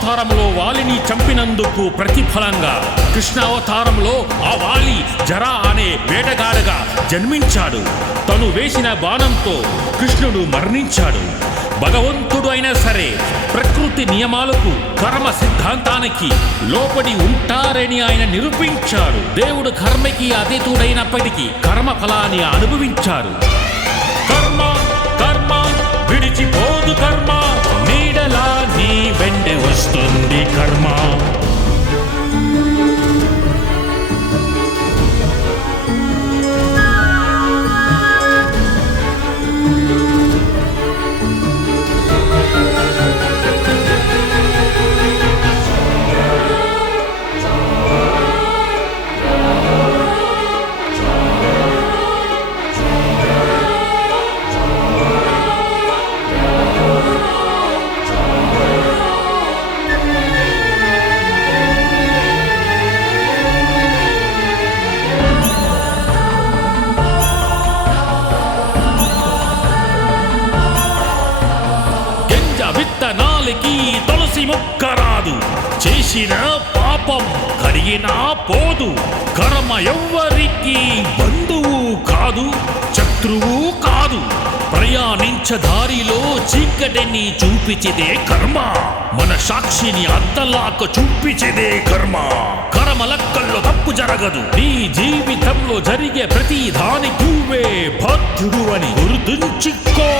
రామావతారంలో వాలిని చంపినందుకు ప్రతిఫలంగా కృష్ణావతారంలో ఆ వాలి జరా అనే వేటగాడగా జన్మించాడు. తను వేసిన బాణంతో కృష్ణుడు మరణించాడు. భగవంతుడు అయినా సరే ప్రకృతి నియమాలకు కర్మ సిద్ధాంతానికి లోపడి ఉంటారని ఆయన నిరూపించాడు. దేవుడు కర్మకి అతీతుడైనప్పటికీ కర్మ ఫలాన్ని అనుభవించాడు. కర్మ కర్మ విడిచిపోదు కర్మ, నీడలా నీ వెంటే వస్తుంది కర్మ. విత్తనాలకి తులసి మొక్క రాదు, చేసిన పాపం కడిగినా పోదు. కర్మ ఎవ్వరికి బంధువు కాదు, శత్రువు కాదు. ప్రయాణించ దారిలో చీకటిని చూపించేదే కర్మ, మన సాక్షిని అద్దలాక చూపించేదే కర్మ. కర్మ లెక్కల్లో తప్పు జరగదు, నీ జీవితంలో జరిగే ప్రతి దానికి నువ్వే బాధ్యుడు అని గుర్తుంచుకో.